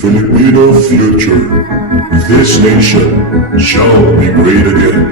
Filipino future, this nation shall be great again.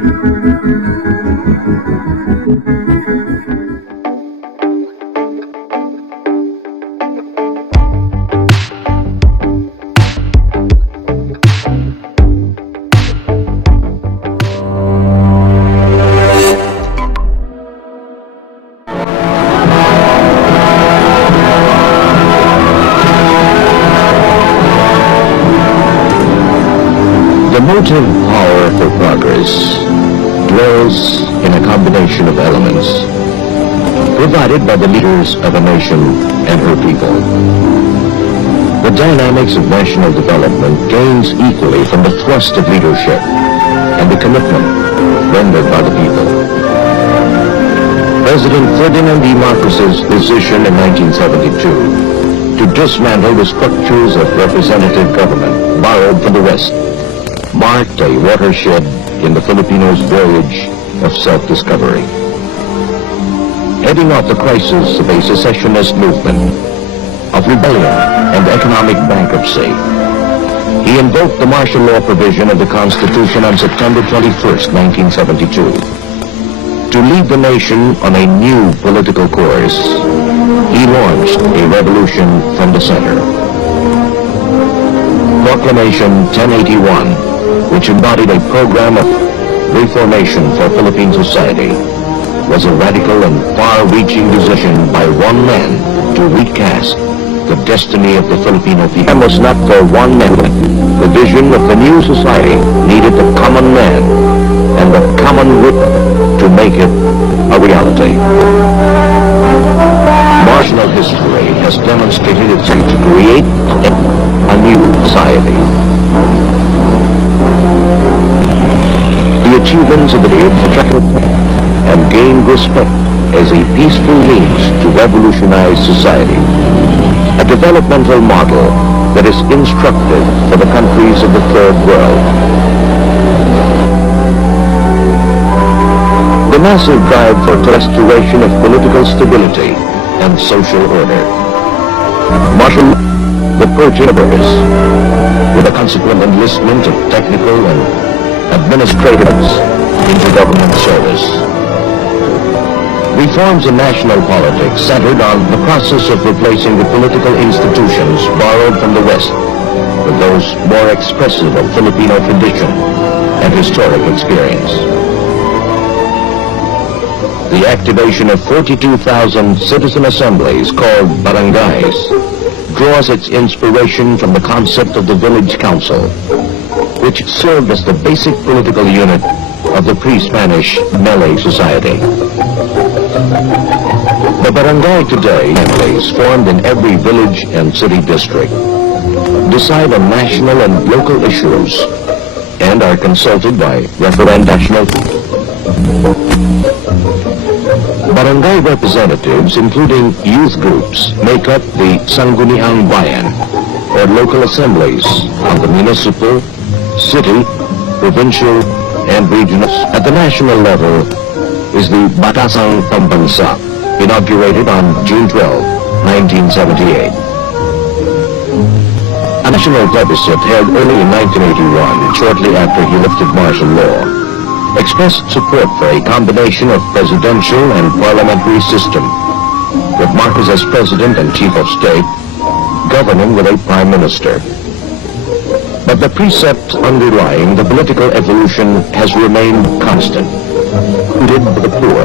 The motive power for progress dwells in a combination of elements provided by the leaders of a nation and her people. The dynamics of national development gains equally from the thrust of leadership and the commitment rendered by the people. President Ferdinand Marcos's decision in 1972 to dismantle the structures of representative government borrowed from the West marked a watershed in the Filipinos' voyage of self-discovery. Heading off the crisis of a secessionist movement, of rebellion and economic bankruptcy, he invoked the martial law provision of the Constitution on September 21st, 1972. To lead the nation on a new political course, he launched a revolution from the center. Proclamation 1081, which embodied a program of reformation for Philippine society, was a radical and far-reaching decision by one man to recast the destiny of the Filipino people. And was not for one man. The vision of the new society needed the common man and the common wit to make it a reality. Martial history has demonstrated its need to create a new society. The achievements of the day have gained respect as a peaceful means to revolutionize society, a developmental model that is instructive for the countries of the Third World. The massive drive for restoration of political stability and social order. Martial approaching others with a consequent enlistment of technical and administrators into government service. Reforms in national politics centered on the process of replacing the political institutions borrowed from the West with those more expressive of Filipino tradition and historic experience. the activation of 42,000 citizen assemblies called barangays draws its inspiration from the concept of the village council, which served as the basic political unit of the pre-Spanish Malay society. The barangay today, assemblies formed in every village and city district, decide on national and local issues and are consulted by referendum. Barangay representatives, including youth groups, make up the Sangguniang Bayan, or local assemblies on the municipal, city, provincial, and regional. At the national level is the Batasang Pambansa, inaugurated on June 12, 1978. A national plebiscite held early in 1981, shortly after he lifted martial law, expressed support for a combination of presidential and parliamentary system, with Marcos as president and chief of state, governing with a prime minister. But the precept underlying the political evolution has remained constant, rooted for the poor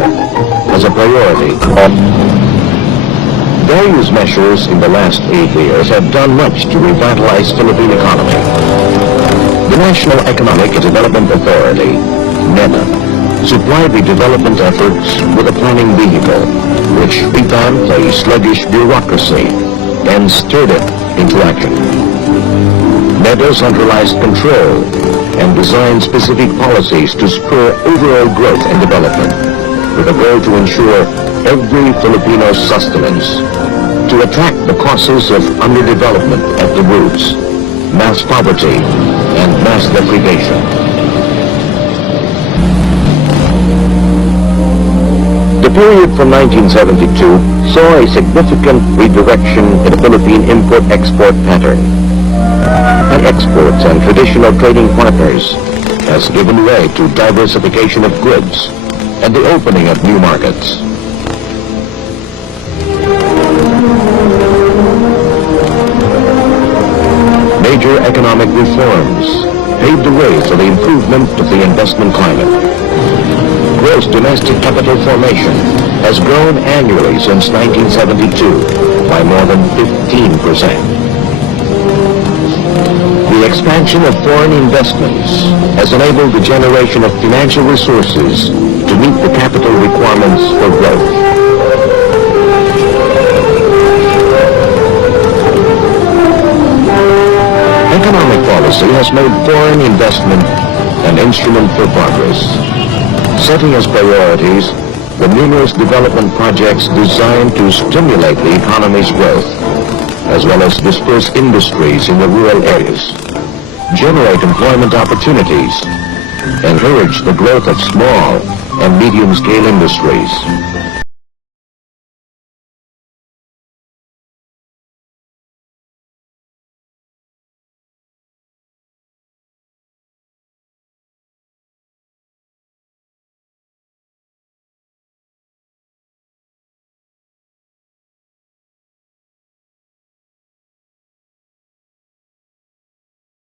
as a priority. Various measures in the last 8 years have done much to revitalize Philippine economy. The National Economic Development Authority, NEDA, supplied the development efforts with a planning vehicle, which revamped a sluggish bureaucracy and stirred it into action. NEDA centralized control and designed specific policies to spur overall growth and development, with a goal to ensure every Filipino's sustenance, to attack the causes of underdevelopment at the roots, mass poverty, and mass deprivation. The period from 1972 saw a significant redirection in the Philippine import-export pattern. Exports and traditional trading partners has given way to diversification of goods and the opening of new markets. Major economic reforms paved the way for the improvement of the investment climate. Gross domestic capital formation has grown annually since 1972 by more than 15%. The expansion of foreign investments has enabled the generation of financial resources to meet the capital requirements for growth. Economic policy has made foreign investment an instrument for progress, setting as priorities the numerous development projects designed to stimulate the economy's growth, as well as disperse industries in the rural areas, generate employment opportunities, encourage the growth of small and medium-scale industries.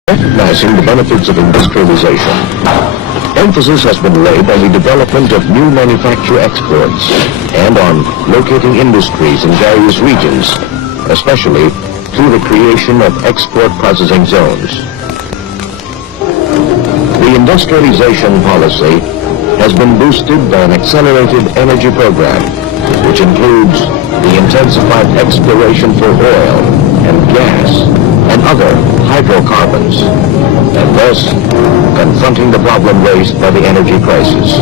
Recognizing the benefits of industrialization, emphasis has been laid on the development of new manufacture exports and on locating industries in various regions, especially through the creation of export processing zones. The industrialization policy has been boosted by an accelerated energy program, which includes the intensified exploration for oil and gas and other hydrocarbons, and thus confronting the problem raised by the energy crisis.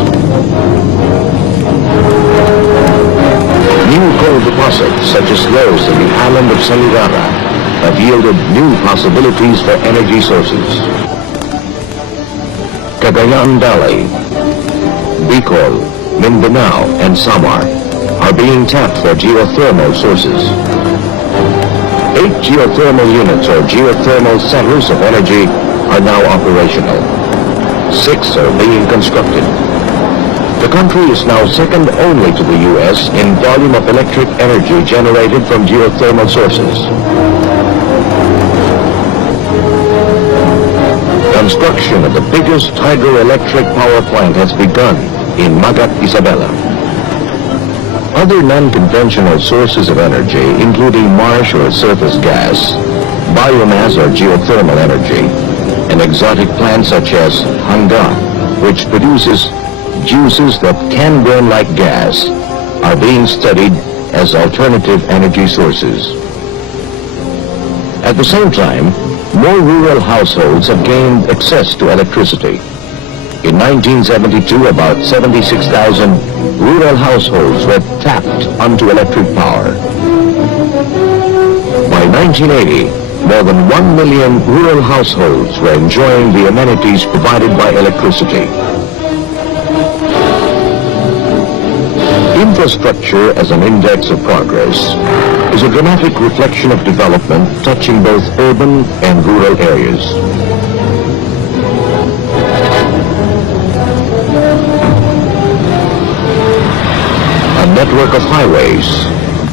New coal deposits, such as those in the island of Salugara, have yielded new possibilities for energy sources. Cagayan Valley, Bicol, Mindanao, and Samar are being tapped for geothermal sources. 8 geothermal units or geothermal centers of energy are now operational. 6 are being constructed. The country is now second only to the U.S. in volume of electric energy generated from geothermal sources. Construction of the biggest hydroelectric power plant has begun in Magat, Isabela. Other non-conventional sources of energy, including marsh or surface gas, biomass or geothermal energy, and exotic plants such as UNGA, which produces juices that can burn like gas, are being studied as alternative energy sources. At the same time, more rural households have gained access to electricity. In 1972, about 76,000 rural households were tapped onto electric power. By 1980, more than 1 million rural households were enjoying the amenities provided by electricity. Infrastructure as an index of progress is a dramatic reflection of development touching both urban and rural areas. A network of highways,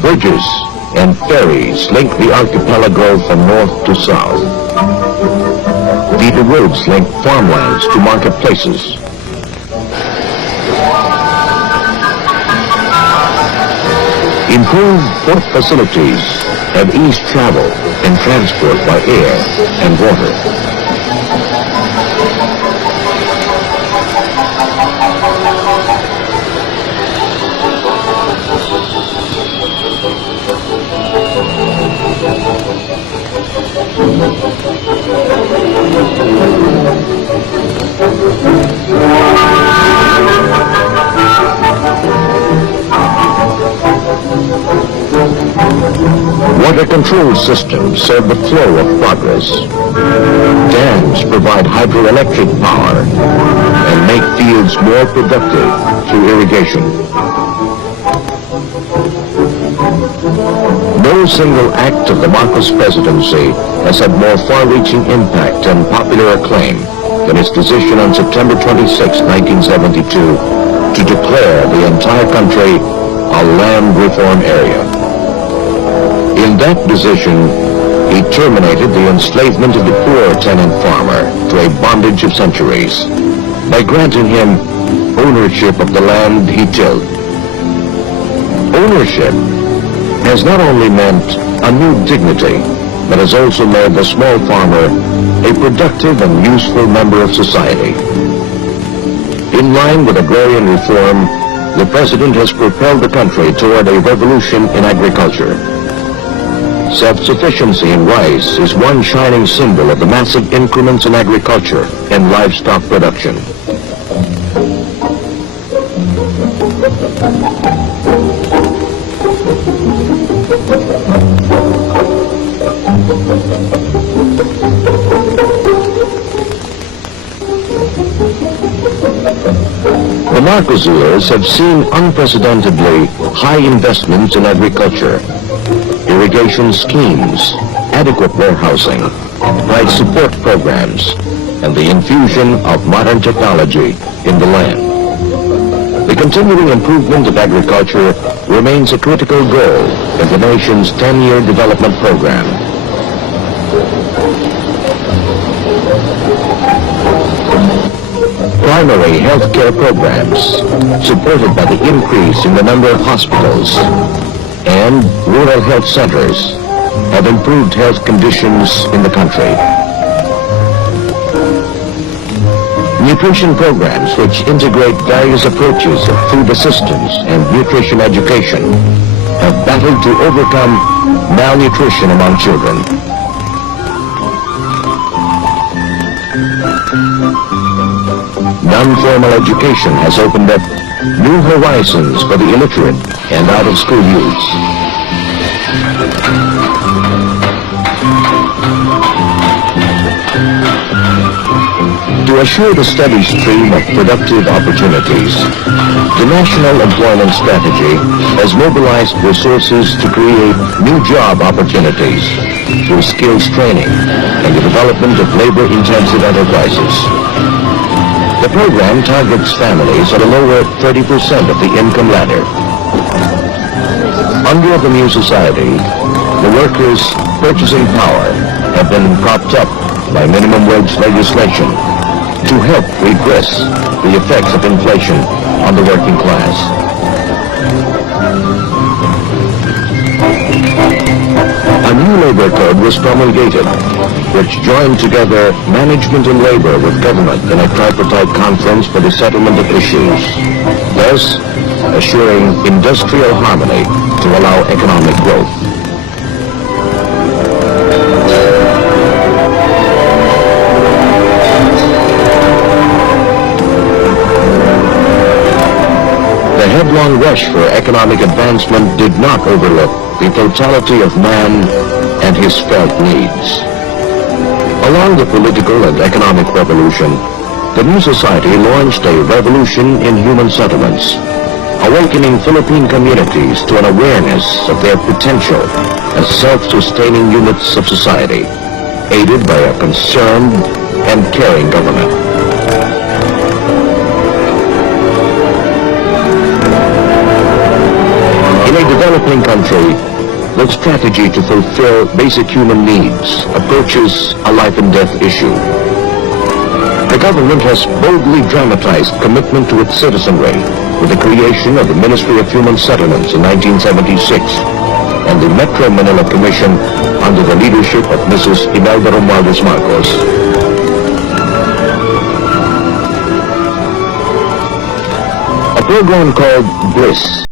bridges, and ferries link the archipelago from north to south. Feeder roads link farmlands to marketplaces. Improved port facilities have eased travel and transport by air and water. Water control systems serve the flow of progress. Dams provide hydroelectric power and make fields more productive through irrigation. No single act of the Marcos presidency has had more far-reaching impact and popular acclaim than its decision on September 26, 1972, to declare the entire country a land reform area. In that decision, he terminated the enslavement of the poor tenant farmer to a bondage of centuries by granting him ownership of the land he tilled. Ownership has not only meant a new dignity, but has also made the small farmer a productive and useful member of society. In line with agrarian reform, the President has propelled the country toward a revolution in agriculture. Self-sufficiency in rice is one shining symbol of the massive increments in agriculture and livestock production. The Marcos years have seen unprecedentedly high investments in agriculture, irrigation schemes, adequate warehousing, price support programs, and the infusion of modern technology in the land. The continuing improvement of agriculture remains a critical goal in the nation's 10-year development program. Primary health care programs, supported by the increase in the number of hospitals and rural health centers, have improved health conditions in the country. Nutrition programs which integrate various approaches of food assistance and nutrition education have battled to overcome malnutrition among children. Non-formal education has opened up new horizons for the illiterate and out-of-school youths. To assure the steady stream of productive opportunities, the National Employment Strategy has mobilized resources to create new job opportunities through skills training and the development of labor-intensive enterprises. The program targets families at a lower 30% of the income ladder. Under the new society, the workers' purchasing power have been propped up by minimum wage legislation to help redress the effects of inflation on the working class. labor code was promulgated, which joined together management and labor with government in a tripartite conference for the settlement of issues, thus assuring industrial harmony to allow economic growth. The headlong rush for economic advancement did not overlook the totality of man and his felt needs. Along the political and economic revolution, the new society launched a revolution in human settlements, awakening Philippine communities to an awareness of their potential as self-sustaining units of society, aided by a concerned and caring government. In a developing country, the strategy to fulfill basic human needs approaches a life and death issue. The government has boldly dramatized commitment to its citizenry with the creation of the Ministry of Human Settlements in 1976 and the Metro Manila Commission under the leadership of Mrs. Imelda Marcos. A program called BLISS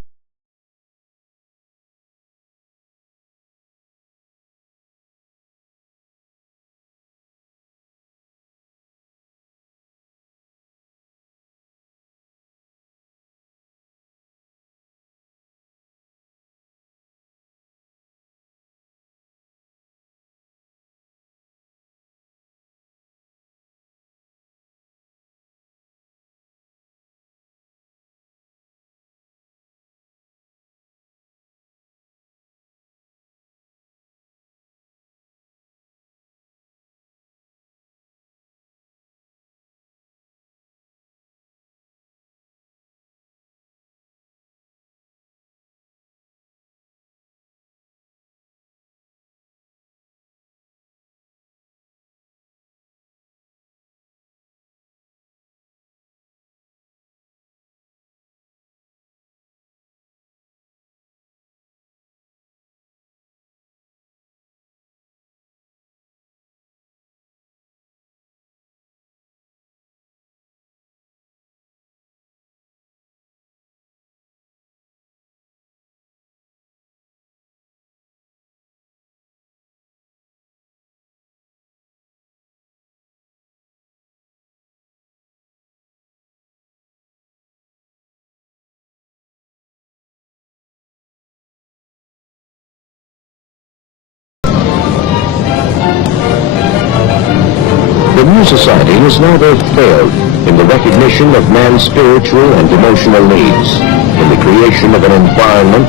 The new society has never failed in the recognition of man's spiritual and emotional needs, in the creation of an environment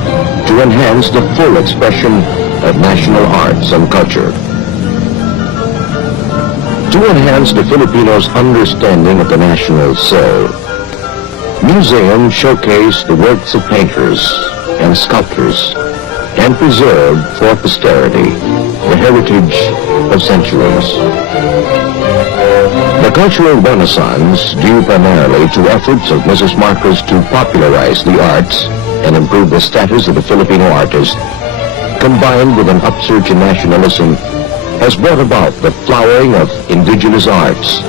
to enhance the full expression of national arts and culture. To enhance the Filipinos' understanding of the national soul, museums showcase the works of painters and sculptors and preserve for posterity the heritage of centuries. The cultural renaissance, due primarily to efforts of Mrs. Marcos to popularize the arts and improve the status of the Filipino artist, combined with an upsurge in nationalism, has brought about the flowering of indigenous arts,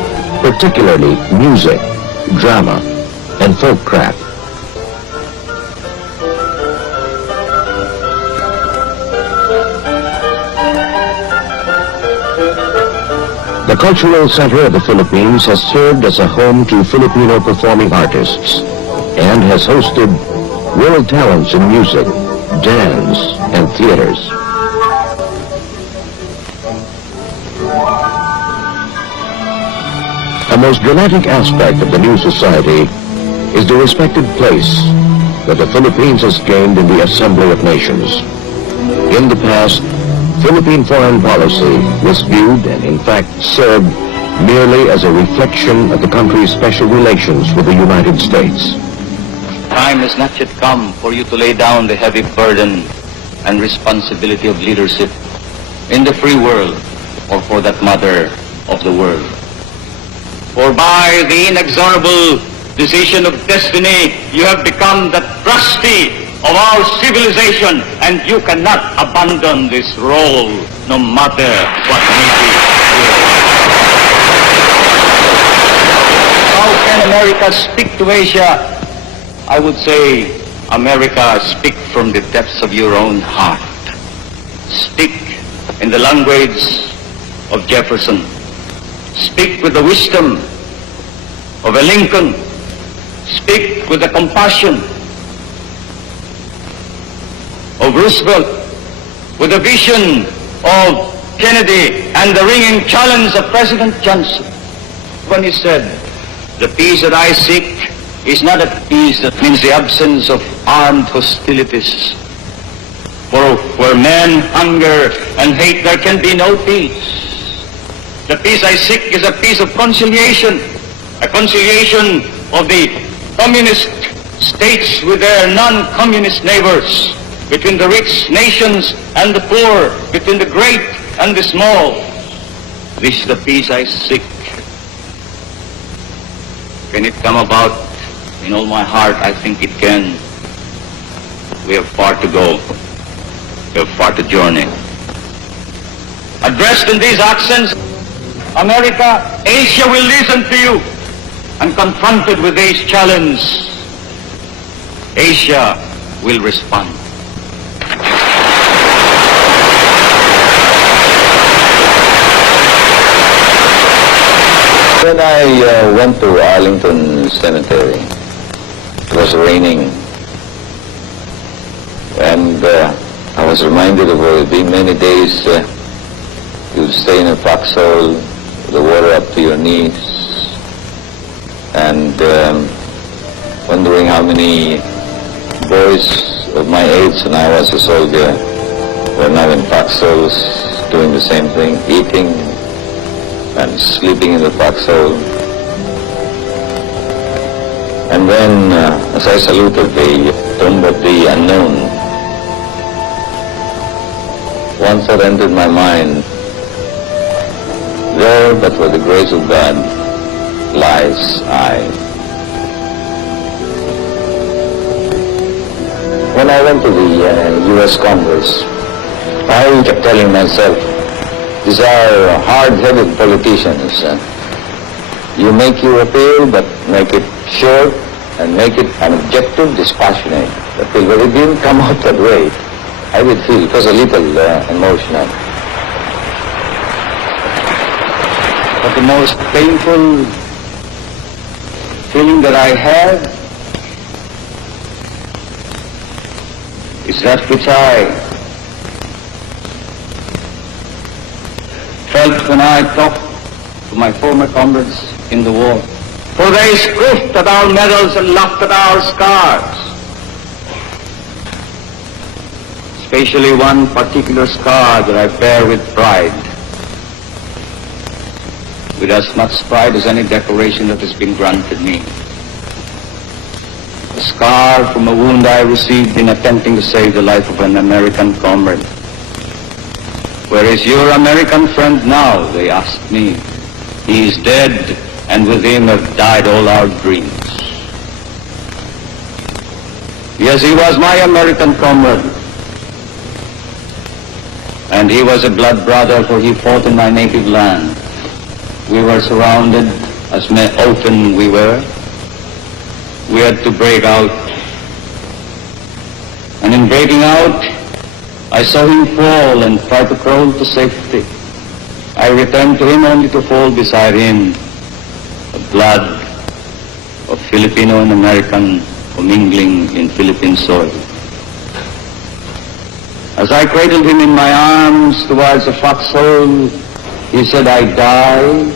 particularly music, drama, and folk craft. The cultural center of the Philippines has served as a home to Filipino performing artists and has hosted world talents in music, dance, and theaters. A most dramatic aspect of the new society is the respected place that the Philippines has gained in the Assembly of Nations. In the past, Philippine foreign policy was viewed and in fact served merely as a reflection of the country's special relations with the United States. Time has not yet come for you to lay down the heavy burden and responsibility of leadership in the free world, or for that matter, of the world. For by the inexorable decision of destiny, you have become the trustee of our civilization, and you cannot abandon this role no matter what may be. How can America speak to Asia? I would say, America, speak from the depths of your own heart. Speak in the language of Jefferson. Speak with the wisdom of a Lincoln. Speak with the compassion of Roosevelt, with the vision of Kennedy and the ringing challenge of President Johnson, when he said, "The peace that I seek is not a peace that means the absence of armed hostilities. For where men hunger and hate, there can be no peace. The peace I seek is a peace of conciliation, a conciliation of the communist states with their non-communist neighbors, between the rich nations and the poor, between the great and the small. This is the peace I seek. Can it come about? In all my heart, I think it can. We have far to go. We have far to journey." Addressed in these accents, America, Asia will listen to you. And confronted with this challenge, Asia will respond. When I went to Arlington Cemetery, it was raining, and I was reminded of it being many days you stay in a foxhole, the water up to your knees, and wondering how many boys of my age, and I was a soldier, were now in foxholes doing the same thing, eating and sleeping in the foxhole. And then, as I saluted the tomb of the unknown, one thought entered my mind: there, but for the grace of God, lies I. When I went to the U.S. Congress, I kept telling myself, these are hard-headed politicians. You make your appeal, but make it short and make it an objective, dispassionate appeal. But it didn't come out that way. I did feel it was a little emotional. But the most painful feeling that I had is that which I felt when I talked to my former comrades in the war. For they scoffed at our medals and laughed at our scars. Especially one particular scar that I bear with pride. With as much pride as any decoration that has been granted me. A scar from a wound I received in attempting to save the life of an American comrade. "Where is your American friend now?" they asked me. "He is dead, and with him have died all our dreams." Yes, he was my American comrade. And he was a blood brother, for he fought in my native land. We were surrounded, as often we were. We had to break out. And in breaking out, I saw him fall and try to crawl to safety. I returned to him only to fall beside him, the blood of Filipino and American commingling in Philippine soil. As I cradled him in my arms towards the foxhole, he said, "I die,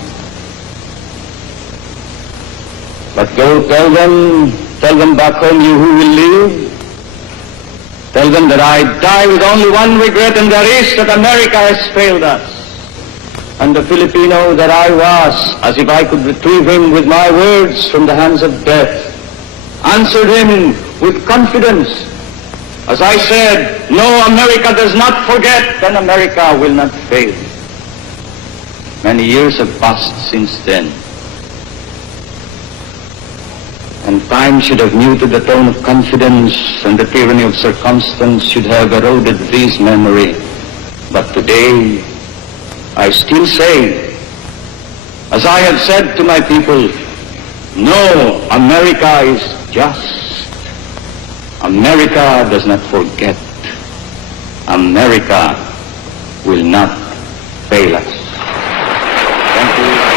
but go tell them back home, you who will live. Tell them that I die with only one regret, and that is that America has failed us. And the Filipino that I was, as if I could retrieve him with my words from the hands of death, answered him with confidence. As I said, no, America does not forget, and America will not fail." Many years have passed since then. and time should have muted the tone of confidence, and the tyranny of circumstance should have eroded this memory. But today, I still say, as I have said to my people, no, America is just. America does not forget. America will not fail us. Thank you.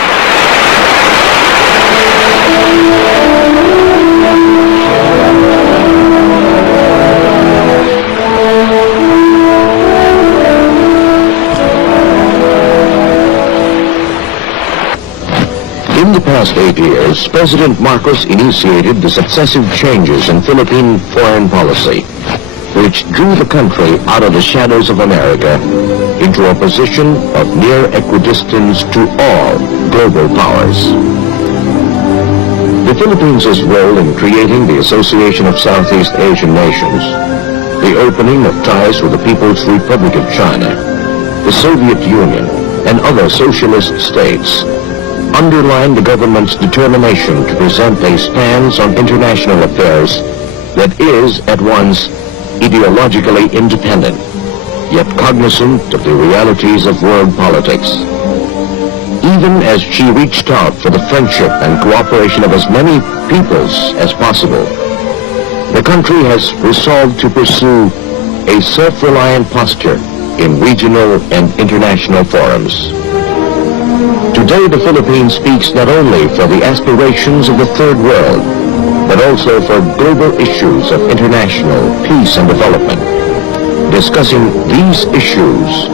In the past 8 years, President Marcos initiated the successive changes in Philippine foreign policy, which drew the country out of the shadows of America into a position of near equidistance to all global powers. The Philippines' role in creating the Association of Southeast Asian Nations, the opening of ties with the People's Republic of China, the Soviet Union, and other socialist states underlined the government's determination to present a stance on international affairs that is at once ideologically independent, yet cognizant of the realities of world politics. Even as she reached out for the friendship and cooperation of as many peoples as possible, the country has resolved to pursue a self-reliant posture in regional and international forums. Today, the Philippines speaks not only for the aspirations of the Third World, but also for global issues of international peace and development, discussing these issues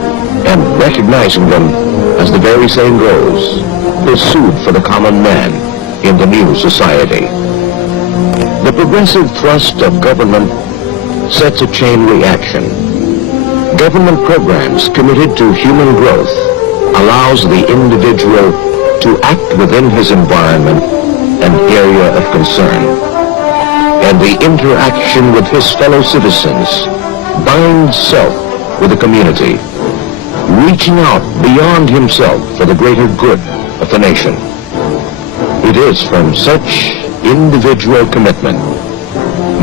and recognizing them as the very same goals pursued for the common man in the new society. The progressive thrust of government sets a chain reaction. Government programs committed to human growth allows the individual to act within his environment and area of concern, and the interaction with his fellow citizens binds self with the community, reaching out beyond himself for the greater good of the nation. It is from such individual commitment,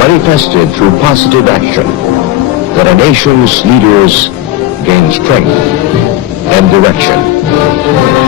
manifested through positive action, that a nation's leaders gain strength and direction.